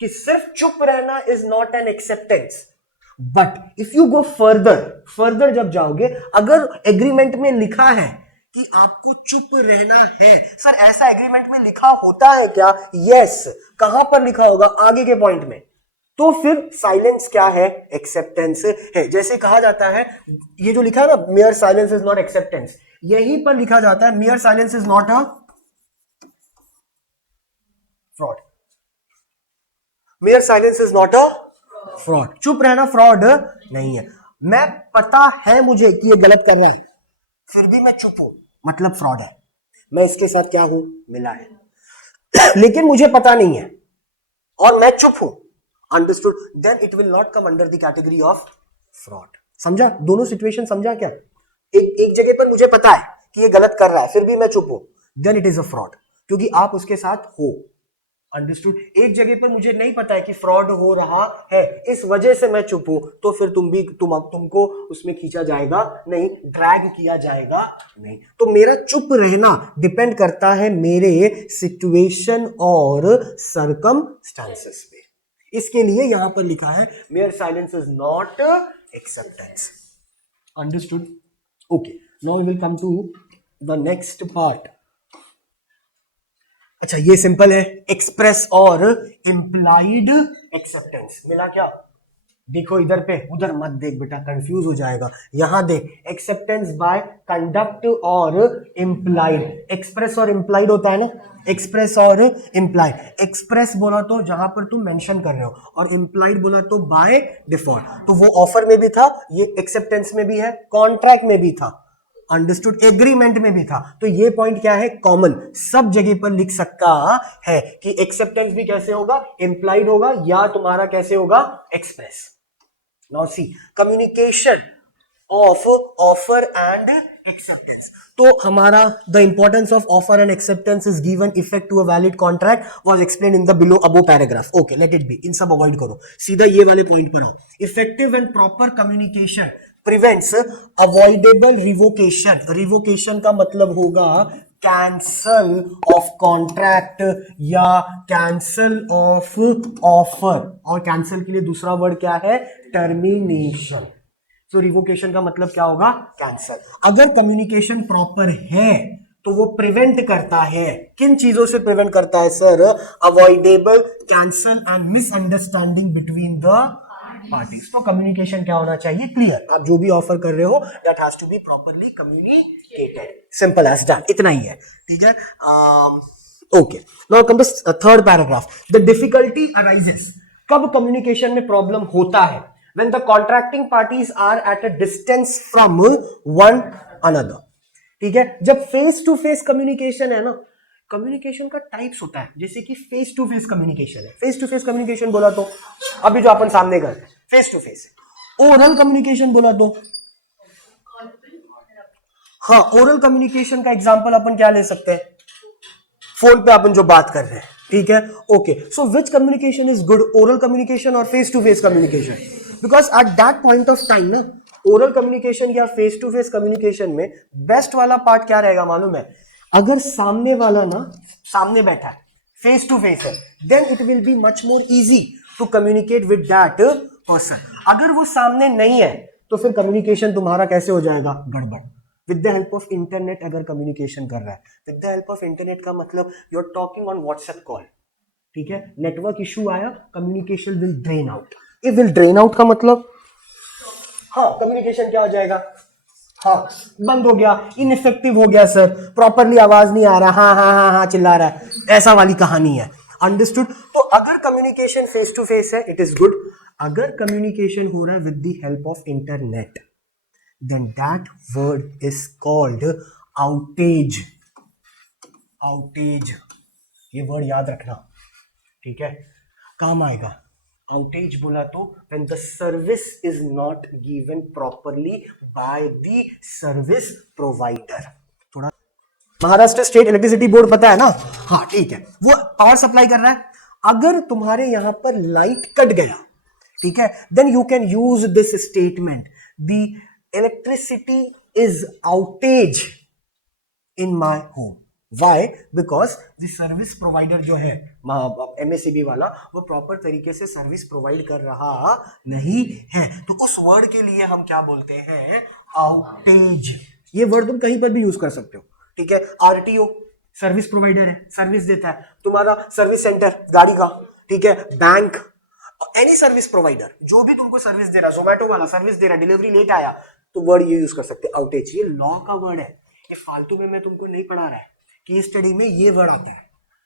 कि सिर्फ चुप रहना is not an acceptance, but if you go further जब जाओगे, अगर एग्रीमेंट में लिखा है कि आपको चुप रहना है, सर ऐसा एग्रीमेंट में लिखा होता है क्या, यस, कहां पर लिखा होगा, आगे के पॉइंट में, तो फिर साइलेंस क्या है, एक्सेप्टेंस है। जैसे कहा जाता है, ये जो लिखा है ना, mayor silence is not acceptance, यहीं पर लिखा जाता है mere silence is not a fraud, mayor silence is not a fraud, चुप रहना फ्रॉड नहीं है। मैं पता है मुझे कि ये गलत कर रहा है, फिर भी मैं चुप हूं, मतलब फ्रॉड है, मैं इसके साथ क्या हूं, मिला है लेकिन मुझे पता नहीं है और मैं चुप हूं, understood, then it will not come under the category of fraud. समझा, दोनों सिचुएशन समझा क्या। एक जगह पर मुझे पता है कि ये गलत कर रहा है, फिर भी मैं चुप हूं, then it is a fraud, क्योंकि आप उसके साथ हो, अंडरस्टूड। एक जगह पर मुझे नहीं पता है कि फ्रॉड हो रहा है, इस वजह से मैं चुप हूं, तो फिर तुमको उसमें खींचा जाएगा नहीं, ड्रैग किया जाएगा नहीं। तो मेरा चुप रहना डिपेंड करता है मेरे सिचुएशन और सरकमस्टांसेस पे। इसके लिए यहां पर लिखा है mere silence is not acceptance. Understood. Okay, now we will come to the next part. अच्छा, ये सिंपल है, एक्सप्रेस और इम्प्लाइड एक्सेप्टेंस। मिला क्या? देखो इधर पे, उधर मत देख बेटा, कंफ्यूज हो जाएगा। यहां देख, एक्सेप्टेंस बाय कंडक्ट और इम्प्लाइड। एक्सप्रेस और इम्प्लाइड होता है ना, एक्सप्रेस और इम्प्लाइड। एक्सप्रेस बोला तो जहां पर तुम मेंशन कर रहे हो, और इम्प्लाइड बोला तो बाय डिफॉल्ट। तो वो ऑफर में भी था, ये एक्सेप्टेंस में भी है, कॉन्ट्रैक्ट में भी था, अंडरस्टूड, एग्रीमेंट में भी था। तो ये पॉइंट क्या है? कॉमन, सब जगह पर लिख सकता है कि एक्सेप्टेंस भी कैसे होगा? इम्प्लाइड होगा, या तुम्हारा कैसे होगा? Express. Now see, communication of offer and acceptance. तो हमारा the importance of offer and acceptance is given effect to a valid contract was explain in the below above paragraph. Okay, let it be, इन सब avoid करो, सीधा ये वाले point पर आओ। Effective and proper communication prevents avoidable revocation. Revocation का मतलब होगा कैंसल ऑफ कॉन्ट्रैक्ट या कैंसल ऑफ ऑफर, और कैंसल के लिए दूसरा वर्ड क्या है? टर्मिनेशन। तो रिवोकेशन का मतलब क्या होगा? कैंसल। अगर कम्युनिकेशन प्रॉपर है तो वो प्रिवेंट करता है, किन चीजों से प्रिवेंट करता है sir? Avoidable, cancel and misunderstanding between the parties. तो कम्युनिकेशन क्या होना चाहिए? क्लियर। आप जो भी ऑफर कर रहे हो that has to be properly communicated, simple as that, इतना ही है, ठीक है। Okay, now come to third paragraph. The difficulty arises, कब कम्युनिकेशन में प्रॉब्लम होता है? when the contracting parties are at a distance from one another, ठीक है। जब फेस टू फेस कम्युनिकेशन है ना, कम्युनिकेशन का टाइप्स होता है, जैसे कि फेस टू फेस कम्युनिकेशन है। फेस टू फेस कम्युनिकेशन बोला तो अभी जो अपन सामने कर फेस टू फेस है। ओरल कम्युनिकेशन बोला तो, हाँ, ओरल कम्युनिकेशन का एग्जांपल अपन क्या ले सकते हैं? फोन पे अपन जो बात कर रहे हैं, ठीक है। Okay, so which communication is good, oral communication और face to face communication? Because at that point of time ना, ओरल कम्युनिकेशन या फेस टू फेस कम्युनिकेशन में बेस्ट वाला पार्ट क्या रहेगा मालूम है? अगर सामने वाला ना सामने बैठा है, फेस टू फेस है, then it will be much more easy to communicate with that person. अगर वो सामने नहीं है तो फिर कम्युनिकेशन तुम्हारा कैसे हो जाएगा? गड़बड़। With the help of internet अगर कम्युनिकेशन कर रहा है, with the help of internet का मतलब you are talking on WhatsApp call, ठीक है। नेटवर्क इशू आया, कम्युनिकेशन विल ड्रेन आउट। ये विल ड्रेन आउट का मतलब, हाँ, कम्युनिकेशन क्या हो जाएगा? हाँ, बंद हो गया, इनइफेक्टिव हो गया सर, प्रॉपरली आवाज नहीं आ रहा, हाँ हाँ हाँ हाँ चिल्ला रहा है, ऐसा वाली कहानी है। अंडरस्टूड। तो अगर कम्युनिकेशन फेस टू फेस है, इट इज गुड। अगर कम्युनिकेशन हो रहा है with the help of internet, then that word is called outage. outage, ये वर्ड याद रखना, ठीक है, काम आएगा। outage बोला तो when the service is not given properly by the service provider। थोड़ा महाराष्ट्र स्टेट इलेक्ट्रिसिटी बोर्ड पता है ना? हाँ, ठीक है, वो पावर सप्लाई कर रहा है। अगर तुम्हारे यहां पर लाइट कट गया, ठीक है, then you can use this statement, the electricity is outage in my home. Why? Because the service provider जो है MACB वाला, वो प्रॉपर तरीके से सर्विस प्रोवाइड कर रहा नहीं है। तो उस वर्ड के लिए हम क्या बोलते हैं? आउटेज। ये वर्ड तुम कहीं पर भी यूज कर सकते हो, ठीक है। RTO सर्विस प्रोवाइडर है, सर्विस देता है। तुम्हारा सर्विस सेंटर गाड़ी का, ठीक है, बैंक, एनी सर्विस प्रोवाइडर जो भी तुमको सर्विस दे रहा है, जोमेटो वाला सर्विस दे रहा है, डिलीवरी लेट आया, तो वर्ड ये यूज कर सकते हैं, आउटेज। ये लॉ का वर्ड है, ये फालतू में मैं तुमको नहीं पढ़ा रहा है, कि स्टडी में ये वर्ड आता है,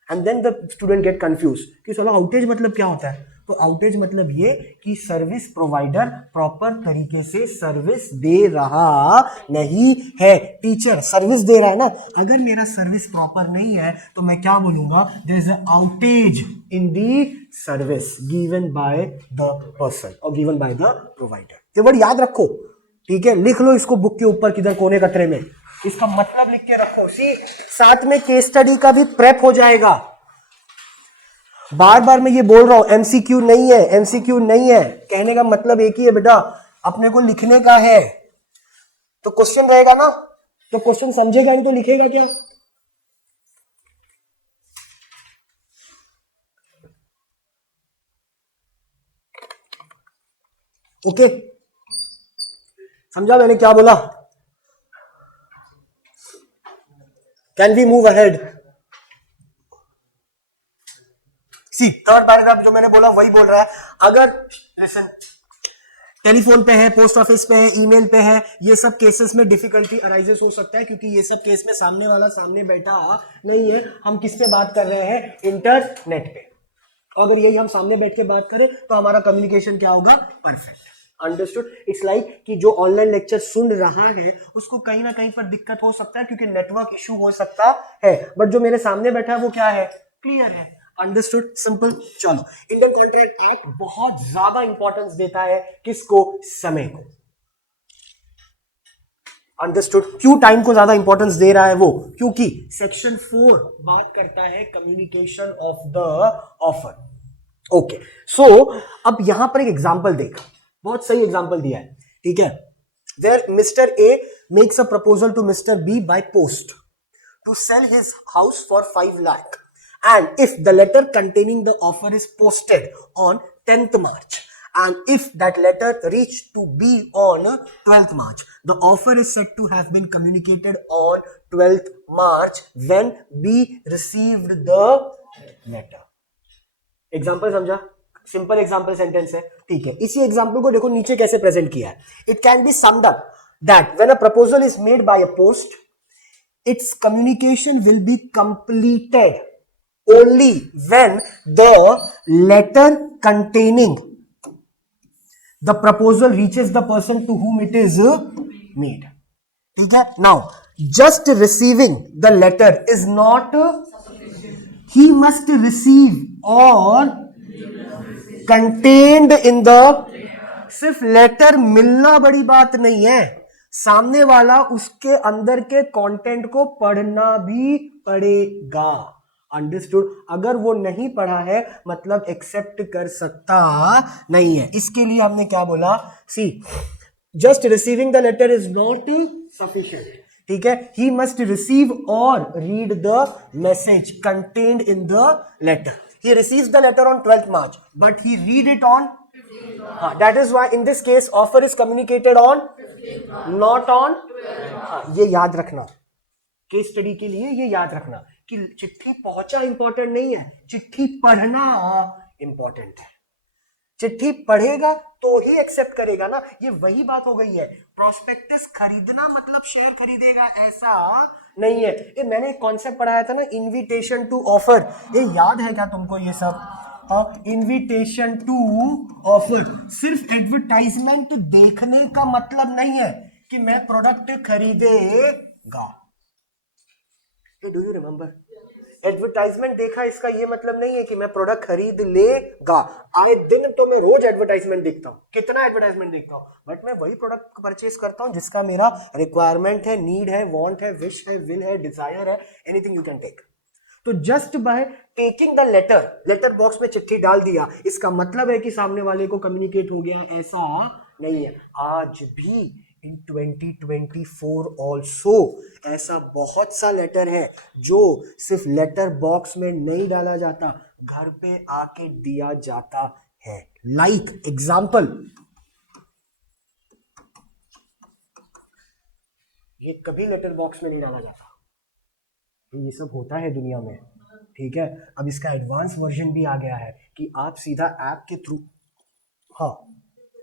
and then the student get confuse कि चलो आउटेज मतलब क्या होता है। तो आउटेज मतलब ये कि सर्विस प्रोवाइडर प्रॉपर तरीके से सर्विस दे रहा नहीं है। टीचर सर्विस दे रहा है ना, अगर मेरा सर्विस प्रॉपर नहीं है तो मैं क्या बोलूंगा? There is a outage in the service given by the person और गिवन बाय द प्रोवाइडर। ये वर्ड याद रखो, ठीक है, लिख लो इसको बुक के ऊपर किधर कोने कतरे में, इसका मतलब लिख के रखो। सी, साथ में केस स्टडी का भी प्रेप हो जाएगा। बार बार मैं ये बोल रहा हूं, एमसीक्यू नहीं है, एमसीक्यू नहीं है, कहने का मतलब एक ही है बेटा, अपने को लिखने का है। तो क्वेश्चन रहेगा ना, तो क्वेश्चन समझेगा नहीं तो लिखेगा क्या? ओके, समझा मैंने क्या बोला? Can we move ahead? See third paragraph जो मैंने बोला वही बोल रहा है। अगर लिसन, टेलीफोन पे है, पोस्ट ऑफिस पे है, ईमेल पे है, ये सब केसेस में डिफिकल्टी अराइजेस हो सकता है, क्योंकि ये सब केस में सामने वाला सामने बैठा नहीं है, हम किस पे बात कर रहे हैं? इंटरनेट पे। अगर यही हम सामने बैठ के बात करें तो हमारा कम्युनिकेशन क्या होगा? परफेक्ट। अंडरस्टूड? इट्स लाइक कि जो ऑनलाइन लेक्चर सुन रहा है उसको कहीं ना कहीं पर दिक्कत हो सकता है, क्योंकि नेटवर्क इशू हो सकता है, बट जो मेरे सामने बैठा है वो क्या है? क्लियर है। अंडरस्टूड? सिंपल। चलो, इंडियन कॉन्ट्रैक्ट एक्ट बहुत ज्यादा इंपॉर्टेंस देता है किसको? समय को। अंडरस्टूड? क्यों टाइम को ज्यादा इंपॉर्टेंस दे रहा है वो? क्योंकि सेक्शन 4 बात करता है communication of the offer. Okay, so अब यहां पर एक एग्जांपल देख, बहुत सही एग्जांपल दिया है, ठीक है? Where mister A makes a proposal to mister B by post to sell his house for 5 lakh, and if the letter containing the offer is posted on 10th March, and if that letter reached to B on 12th March, the offer is said to have been communicated on 12th March when B received the letter. Example समझा? Simple example sentence है, ठीक है? इसी example को देखो नीचे कैसे present किया है। It can B summed up that when a proposal is made by a post, its communication will be completed only when the letter containing the proposal reaches the person to whom it is made. ठीक है? Now, just receiving the letter is not, he must receive or contained in the, सिर्फ letter मिलना बड़ी बात नहीं है, सामने वाला उसके अंदर के कंटेंट को पढ़ना भी पड़ेगा। अंडरस्टूड? अगर वो नहीं पढ़ा है मतलब एक्सेप्ट कर सकता नहीं है। इसके लिए हमने क्या बोला? See, just receiving the letter is not sufficient, ठीक है? ही मस्ट रिसीव और read the message contained in the letter. He receives the letter on 12th March, but he read it on, that is why in this case offer is communicated on, not on, ये याद रखना, case study के लिए ये याद रखना कि चिट्ठी पहुंचा इंपॉर्टेंट नहीं है, चिट्ठी पढ़ना इंपॉर्टेंट है। चिट्ठी पढ़ेगा तो ही एक्सेप्ट करेगा ना, ये वही बात हो गई है। प्रोस्पेक्टस खरीदना मतलब शेयर खरीदेगा ऐसा नहीं है। ये मैंने एक कॉन्सेप्ट पढ़ाया था ना, इनविटेशन टू ऑफर, ये याद है क्या तुमको ये सब? इनविटेशन टू ऑफर, सिर्फ एडवर्टाइजमेंट देखने का मतलब नहीं है कि मैं प्रोडक्ट खरीदेगा। Do you remember? एडवर्टाइजमेंट देखा इसका ये मतलब नहीं है कि मैं प्रोडक्ट खरीद लेगा। आए दिन तो मैं रोज एडवर्टाइजमेंट देखता हूँ, कितना एडवर्टाइजमेंट देखता हूँ, बट मैं वही प्रोडक्ट परचेज करता हूँ जिसका मेरा रिक्वायरमेंट है, नीड है, वांट है, विश है, विल है, डिजायर है, एनीथिंग यू कैन टेक। तो just by taking the letter, letter box में चिट्ठी डाल दिया, इसका मतलब है कि सामने वाले को कम्युनिकेट हो गया, ऐसा नहीं है। आज भी in 2024 ऑल्सो ऐसा बहुत सा लेटर है जो सिर्फ लेटर बॉक्स में नहीं डाला जाता, घर पे आके दिया जाता है। लाइक एग्जाम्पल, ये कभी लेटर बॉक्स में नहीं डाला जाता, ये सब होता है दुनिया में, ठीक है? अब इसका एडवांस वर्जन भी आ गया है कि आप सीधा ऐप के थ्रू, हाँ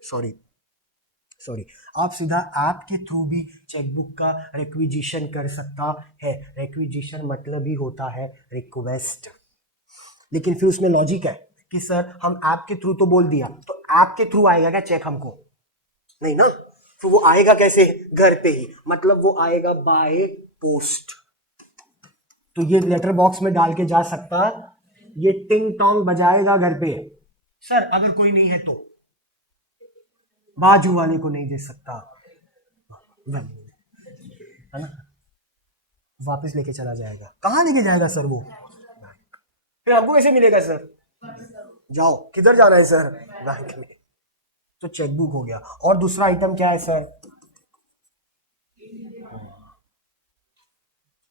सॉरी, आप सीधा ऐप के थ्रू भी चेकबुक का रिक्विजिशन कर सकता है। रिक्विजिशन मतलब ही होता है रिक्वेस्ट, लेकिन फिर उसमें लॉजिक है कि सर हम ऐप के थ्रू तो बोल दिया, तो ऐप के थ्रू आएगा क्या चेक? हमको नहीं ना, तो वो आएगा कैसे? घर पे ही, मतलब वो आएगा बाय पोस्ट। तो ये लेटर बॉक्स में डाल के जा सकता, ये टिंग टोंग बजाएगा घर पे, सर अगर कोई नहीं है तो बाजू वाले को नहीं दे सकता, है ना? वापस लेके चला जाएगा। कहाँ लेके जाएगा सर वो? फिर हमको कैसे मिलेगा सर? जाओ, किधर जाना है सर? बैंक में। तो चेकबुक हो गया। और दूसरा आइटम क्या है सर?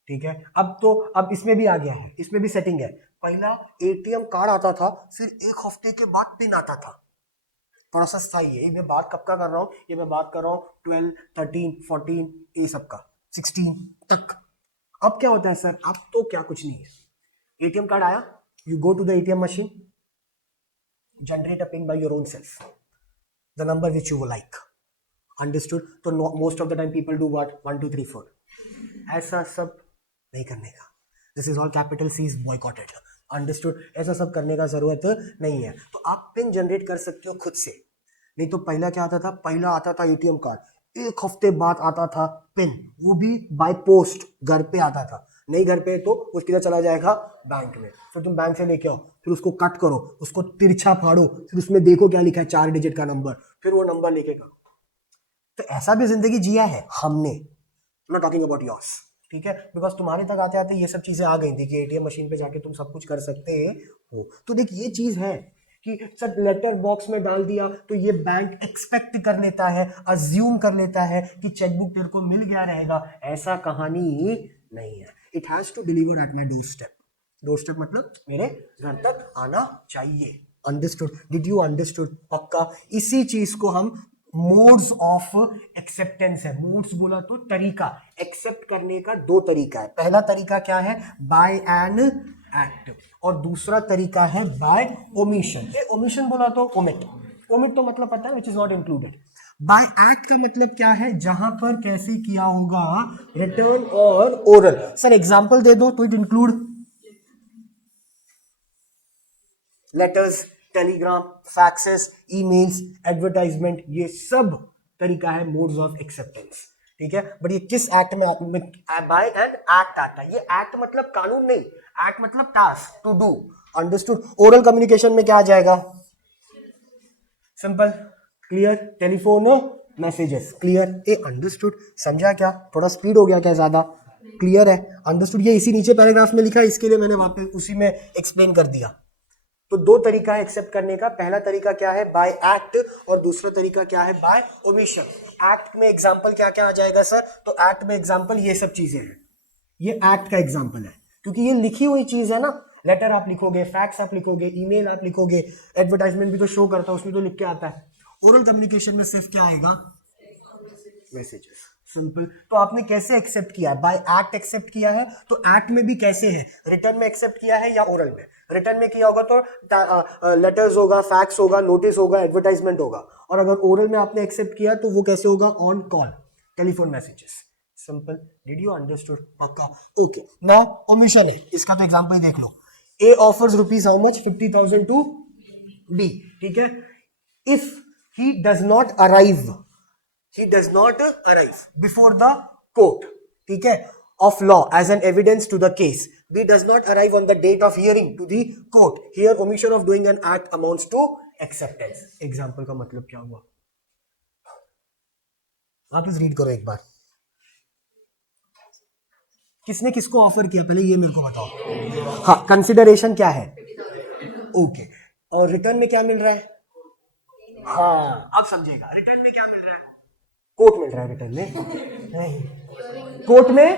ठीक है, अब इसमें भी आ गया है, इसमें भी सेटिंग है। पहला एटीएम कार्ड आता था, फिर एक हफ्ते के बाद पिन आता था। प्रोसेस था ये मैं बात कब का कर रहा हूँ? ये मैं बात कर रहा हूँ 12, 13, 14 ये सब का, 16 तक। अब क्या होता है सर? अब तो क्या कुछ नहीं है। एटीएम कार्ड आया, you go to the ATM machine, generate a PIN by your own self, the number which you like. Understood? तो most of the time people do what? 1 2 3 4। ऐसा सब नहीं करने का। This is all capital C is boycotted. Understood? ऐसा सब करने का जरूरत नहीं है। तो आप पिन जनरेट कर सकते हो खुद से। नहीं तो पहला क्या आता था? पहला आता था एटीएम कार्ड, एक हफ्ते बाद आता था पिन, वो भी बाय पोस्ट, घर पे आता था। नहीं घर पे तो उसके लिए चला जाएगा बैंक में। फिर तुम बैंक से लेके आओ, फिर उसको कट करो, उसको तिरछा फाड़ो, फिर उसमें देखो क्या लिखा है, 4 डिजिट का नंबर, फिर वो नंबर लेके करो। तो ऐसा भी जिंदगी जिया है हमने। नॉट टॉकिंग अबाउट योर्स, ठीक है? बिकॉज तुम्हारे तक आते आते ये सब चीजें आ गई थी कि एटीएम मशीन पे जाके तुम सब कुछ कर सकते हो। तो देख ये चीज है कि सब लेटर बॉक्स में डाल दिया तो ये बैंक एक्सपेक्ट कर लेता है, अज्यूम कर लेता है कि चेकबुक तेरे को मिल गया रहेगा। ऐसा कहानी नहीं है। It has to deliver at my door step. Door step मतलब मेरे घर तक आना चाहिए। अंडरस्टूड? Did you understood? पक्का? इसी चीज को हम मोड्स ऑफ एक्सेप्टेंस है। मोड्स बोला तो तरीका, एक्सेप्ट करने का 2 तरीका है। पहला तरीका क्या है? बाय एन एक्ट, और दूसरा तरीका है बाय ओमिशन। ओमिशन बोला तो ओमिट, ओमिट तो मतलब पता है which is not included. Bye act का मतलब क्या है? जहां पर कैसे किया होगा, रिटर्न और ओरल। सर एग्जांपल दे दो तो it include letters, Telegram, faxes, emails, advertisement, ये सब तरीका है मोड्स ऑफ एक्सेप्टेंस। ठीक है, बट ये किस एक्ट में? बाय एन एक्ट आता है। ये एक्ट मतलब कानून नहीं, एक्ट मतलब task, to do. Understood? Oral communication में क्या आ जाएगा? Simple, clear, telephone messages, clear. A understood? समझा क्या? थोड़ा स्पीड हो गया क्या ज्यादा? क्लियर है? अंडरस्टूड? ये इसी नीचे पैराग्राफ में लिखा है, इसके लिए मैंने वापस उसी में एक्सप्लेन कर दिया। तो 2 तरीका है एक्सेप्ट करने का। पहला तरीका क्या है? बाय एक्ट, और दूसरा तरीका क्या है? By omission. एक्ट में एग्जांपल क्या क्या आ जाएगा सर? तो एक्ट में एग्जांपल ये सब चीजें हैं। ये एक्ट का एग्जांपल है क्योंकि ये लिखी हुई चीज है ना। लेटर आप लिखोगे, फैक्स आप लिखोगे, ईमेल आप लिखोगे, एडवर्टाइजमेंट भी तो शो करता है, उसमें तो लिख के आता है। ओरल कम्युनिकेशन में सिर्फ क्या आएगा? मैसेजेस। सिंपल। तो आपने कैसे एक्सेप्ट किया? बाय एक्ट एक्सेप्ट किया है। तो एक्ट में भी कैसे है? रिटर्न में एक्सेप्ट किया है या ओरल में? रिटर्न में किया होगा तो लेटर्स होगा, फैक्स होगा, नोटिस होगा, एडवर्टाइजमेंट होगा। और अगर ओरल में आपने एक्सेप्ट किया तो वो कैसे होगा? On call, telephone messages. Simple. Did you understood? पक्का? ओके। नाउ ओमिशन है, इसका तो एग्जांपल देख लो। A offers rupees how much? 50,000 to B. ठीक है, if he does not arrive, he does not arrive before the court, ठीक है, of law as an evidence to the case. B does not arrive on the date of hearing to the court. Here omission of doing an act amounts to acceptance. Example का मतलब क्या हुआ? वापस read करो एक बार। किसने किसको offer किया पहले ये मेरे को बताओ। हाँ, कंसिडरेशन क्या है? ओके। और रिटर्न में क्या मिल रहा है? हाँ, अब समझेगा। रिटर्न में क्या मिल रहा है? कोर्ट मिल रहा है रिटर्न में? नहीं। कोर्ट में?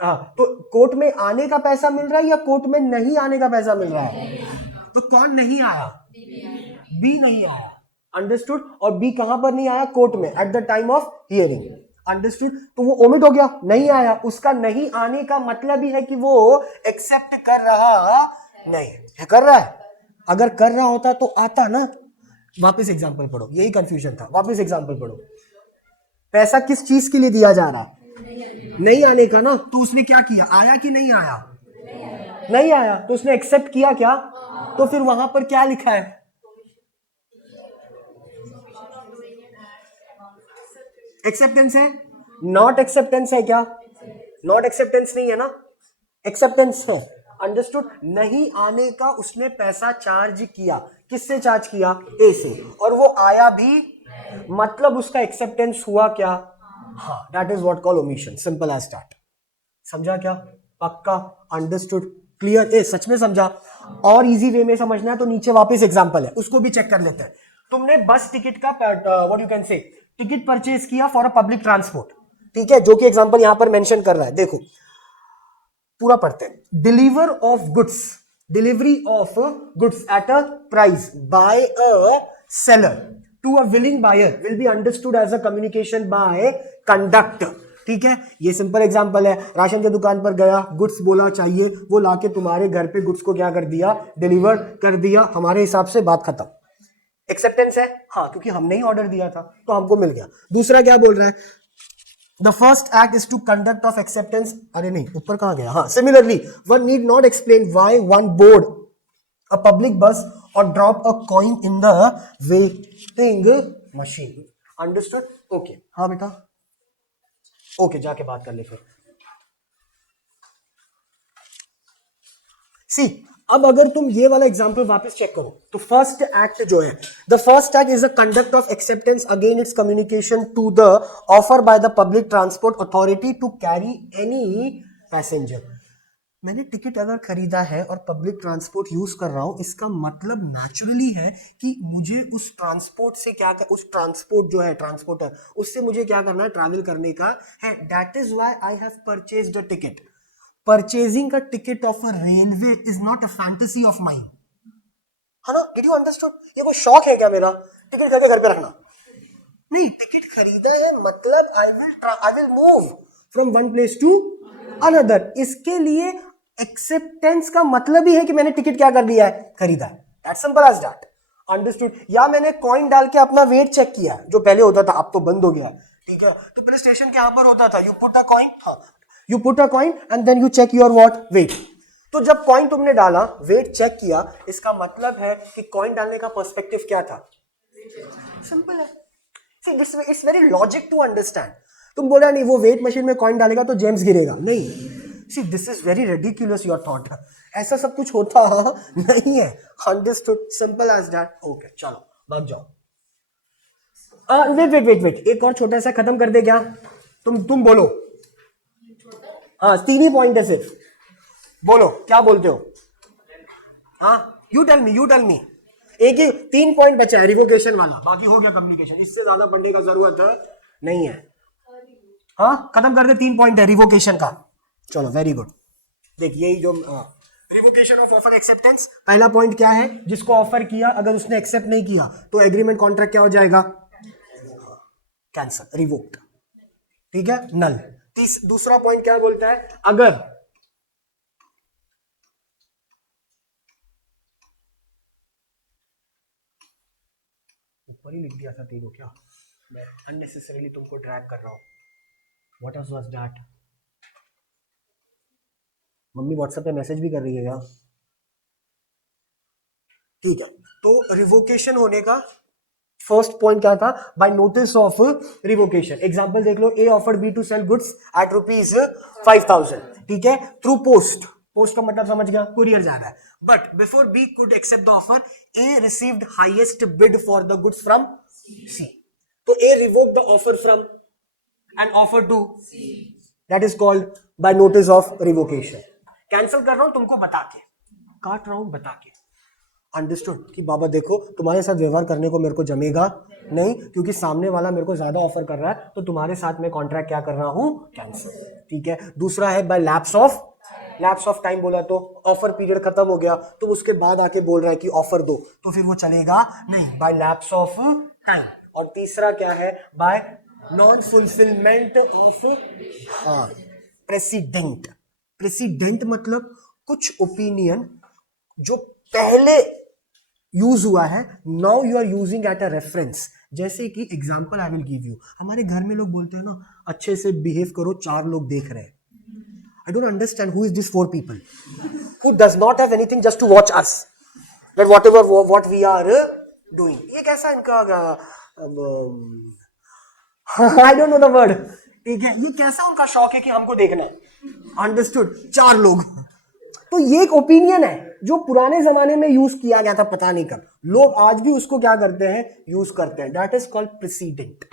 हाँ, तो कोर्ट में आने का पैसा मिल रहा है या कोर्ट में नहीं आने का पैसा मिल रहा है? तो कौन नहीं आया? बी नहीं आया। अंडरस्टूड? और बी कहां पर नहीं आया? कोर्ट में, at the time of hearing. Understood? तो वो ओमिट हो गया, नहीं आया। उसका नहीं आने का मतलब ही है कि वो एक्सेप्ट कर रहा नहीं है। कर रहा है? अगर कर रहा होता तो आता ना। वापस एग्जांपल पढ़ो, यही कंफ्यूजन था। वापस एग्जांपल पढ़ो। पैसा किस चीज के लिए दिया जा रहा है? नहीं आने का ना। तो उसने क्या किया? आया कि नहीं आया? नहीं आया। तो उसने एक्सेप्ट किया क्या? तो फिर वहां पर क्या लिखा है? एक्सेप्टेंस है। नॉट एक्सेप्टेंस है क्या? नॉट एक्सेप्टेंस नहीं है ना, एक्सेप्टेंस है। अंडरस्टूड? नहीं आने का उसने पैसा चार्ज किया। किससे चार्ज किया? ए से। और वो आया भी, मतलब उसका एक्सेप्टेंस हुआ क्या? हाँ, that is what call omission. Simple as that. समझा क्या? पक्का? अंडरस्टूड? क्लियर? ए सच में समझा? और इजी वे में समझना है तो नीचे वापस एग्जांपल है, उसको भी चेक कर लेते हैं। तुमने बस टिकट का what you can say ticket purchase किया फॉर अ पब्लिक ट्रांसपोर्ट, ठीक है, जो कि एग्जांपल यहां पर मेंशन कर रहा है। देखो पूरा पढ़ते हैं। Deliver of goods, delivery of goods at a price by a seller to a willing buyer will be understood as a communication by conduct, ठीक है। ये सिंपल एग्जांपल है। राशन की दुकान पर गया, गुड्स बोला चाहिए, वो लाके तुम्हारे घर पे गुड्स को क्या कर दिया, डिलीवर कर दिया। हमारे हिसाब से बात खत्म। एक्सेप्टेंस है, हाँ, क्योंकि हमने ही ऑर्डर दिया था तो हमको मिल गया। दूसरा क्या बोल रहा है, the first act is to conduct of acceptance, अरे नहीं ऊपर कहां गया, हाँ, similarly one need not explain why one board a public bus और drop a coin in the weighting machine. Understood? Okay, हाँ बेटा, ओके, जाके बात कर ले फिर। सी, अब अगर तुम ये वाला एग्जांपल वापस चेक करो तो फर्स्ट एक्ट जो है, the first act is the conduct of acceptance again it's communication to the offer by the public transport authority to carry any passenger. मैंने टिकट अगर खरीदा है और पब्लिक ट्रांसपोर्ट यूज कर रहा हूं, इसका मतलब नेचुरली है कि मुझे उस ट्रांसपोर्ट से क्या कर, उस ट्रांसपोर्ट जो है ट्रांसपोर्टर, उससे मुझे क्या करना है, ट्रैवल करने का है। That is why I have purchased a ticket. Purchasing a ticket of a railway is not a fantasy of mine, है ना? Did you understood? ये कोई शौक है क्या मेरा टिकट खरीद के घर पे रखना? नहीं, टिकट खरीदा है मतलब I will move from one place to another। इसके लिए एक्सेप्टेंस का मतलब ही है कि मैंने टिकट क्या कर दिया है, खरीदा है। That's simple as that। Understood? या मैंने कॉइन डाल के अपना वेट चेक किया, जो पहले होता था, अब तो बंद हो गया, ठीक है। तो पहले स्टेशन के यहां पर होता था, यू पुट अ कॉइन, हाँ, you put a coin and then you check your what weight। तो जब कॉइन तुमने डाला, वेट चेक किया, इसका मतलब है कि कॉइन डालने का पर्सपेक्टिव क्या था, सिंपल है। See, it's very logic to understand। तुम बोला नहीं वो वेट मशीन में कॉइन डालेगा तो जेम्स गिरेगा, नहीं। See, this is very ridiculous your thought। ऐसा सब कुछ होता नहीं है। Understood? Simple as that। Okay, चलो भाग जाओ। वेट, एक और छोटा सा खत्म कर दे क्या? तुम बोलो। हाँ, 3 ही पॉइंट है सिर्फ, बोलो क्या बोलते हो? हाँ, यू टेल मी। एक ही 3 पॉइंट बचा है, रिवोकेशन वाला, बाकी हो गया कम्युनिकेशन। इससे ज्यादा पढ़ने का जरूरत नहीं है। हाँ, खत्म कर दे, 3 पॉइंट है रिवोकेशन का। चलो, वेरी गुड। देख, यही जो रिवोकेशन ऑफ ऑफर एक्सेप्टेंस, पहला पॉइंट क्या है, जिसको ऑफर किया अगर उसने एक्सेप्ट नहीं किया तो एग्रीमेंट कॉन्ट्रैक्ट क्या हो जाएगा, कैंसल, रिवोक्ड, ठीक है, नल। दूसरा पॉइंट क्या बोलता है, अगर ऊपर ही लिख दिया था तीनों, क्या मैं अननेसेसरीली तुमको ड्रैग कर रहा हूं। What was that? Mummy WhatsApp पे मैसेज भी कर रही है क्या? ठीक है, तो रिवोकेशन होने का फर्स्ट पॉइंट क्या था, by notice of revocation. Example देख लो, A offered B to sell goods at ₹5,000, ठीक है, थ्रू पोस्ट। पोस्ट का मतलब समझ गया, कुरियर जा रहा है। But before B could accept the offer, A received highest bid for the goods from C. तो A revoked the offer from and offer to C. That is called by notice of revocation. Cancel कर रहा हूं तुमको बता के, काट रहा हूं बता के। अंडरस्टूड? कि बाबा देखो, तुम्हारे साथ व्यवहार करने को मेरे को जमेगा नहीं, क्योंकि सामने वाला मेरे को ज्यादा ऑफर कर रहा है, तो तुम्हारे साथ मैं कॉन्ट्रैक्ट क्या कर रहा हूं, कैंसिल, ठीक है। दूसरा है बाय लैप्स ऑफ टाइम, बोला तो ऑफर पीरियड खत्म हो गया, तो उसके बाद आके बोल रहा है कि ऑफर दो, तो फिर वो चलेगा नहीं, बाय लैप्स ऑफ टाइम। और तीसरा क्या है, by non fulfilment of president मतलब कुछ ओपिनियन जो पहले यूज हुआ है, now you are using at a reference. जैसे कि example I will give you, हमारे घर में लोग बोलते हैं ना, अच्छे से बिहेव करो, 4 लोग देख रहे हैं। I don't understand who is this 4 people who does not have anything just to watch us, that whatever what we are doing। ये कैसा इनका I don't know the word, ठीक है, ये कैसा उनका शौक है कि हमको देखना है। अंडरस्टूड? 4 लोग। तो ये एक ओपिनियन है जो पुराने जमाने में यूज किया गया था, पता नहीं कब, लोग आज भी उसको क्या करते हैं, यूज करते हैं। That is called president.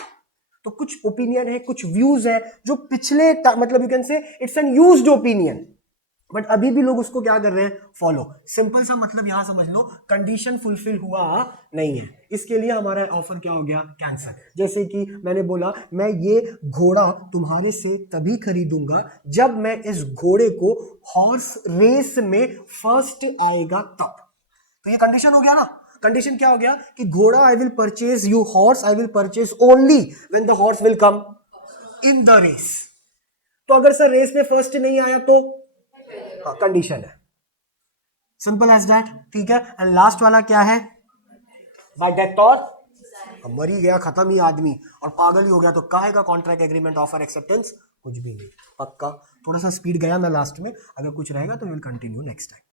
तो कुछ ओपिनियन है, कुछ व्यूज है जो पिछले मतलब you can say it's an used opinion, but अभी भी लोग उसको क्या कर रहे हैं, फॉलो। सिंपल सा मतलब यहां समझ लो, कंडीशन फुलफिल हुआ नहीं है, इसके लिए हमारा ऑफर क्या हो गया, कैंसल। जैसे कि मैंने बोला मैं ये घोड़ा तुम्हारे से तभी खरीदूंगा जब मैं इस घोड़े को हॉर्स रेस में फर्स्ट आएगा तब। तो ये कंडीशन हो गया ना। कंडीशन क्या हो गया कि घोड़ा I will purchase you, horse I will purchase only when the horse will come in the race. तो अगर सर रेस में फर्स्ट नहीं आया तो कंडीशन है, सिंपल एज दैट, ठीक है। एंड लास्ट वाला क्या है, बाय डेथ और, अब मर ही गया, खत्म ही आदमी और पागल ही हो गया, तो काहे का कॉन्ट्रैक्ट एग्रीमेंट ऑफर एक्सेप्टेंस, कुछ भी नहीं, पक्का। थोड़ा सा स्पीड गया मैं लास्ट में, अगर कुछ रहेगा तो विल कंटिन्यू नेक्स्ट टाइम।